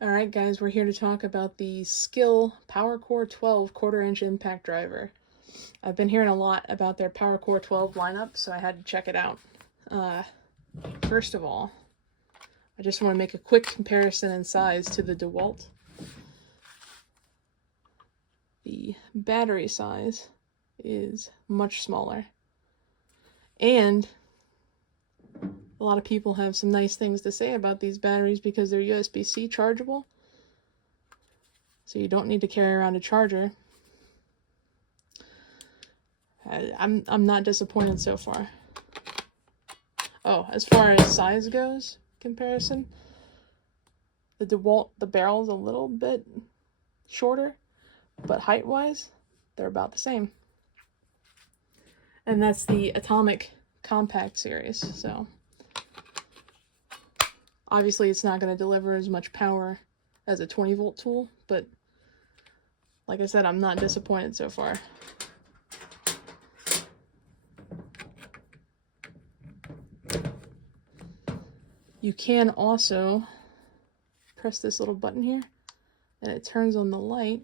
Alright guys, we're here to talk about the Skil PowerCore 12 quarter-inch impact driver. I've been hearing a lot about their PowerCore 12 lineup, so I had to check it out. First of all, I just want to make a quick comparison in size to the DeWalt. The battery size is much smaller, and a lot of people have some nice things to say about these batteries because they're USB-C chargeable, so you don't need to carry around a charger. I'm not disappointed so far. Oh, as far as size goes, comparison, the DeWalt, the barrel's a little bit shorter, but height-wise, they're about the same. And that's the Atomic Compact series, so obviously it's not going to deliver as much power as a 20-volt tool, but like I said, I'm not disappointed so far. You can also press this little button here, and it turns on the light.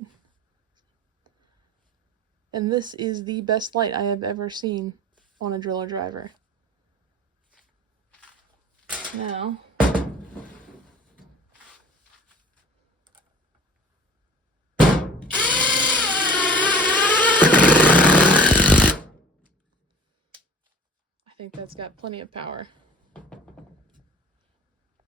And this is the best light I have ever seen on a driller driver. Now, I think that's got plenty of power.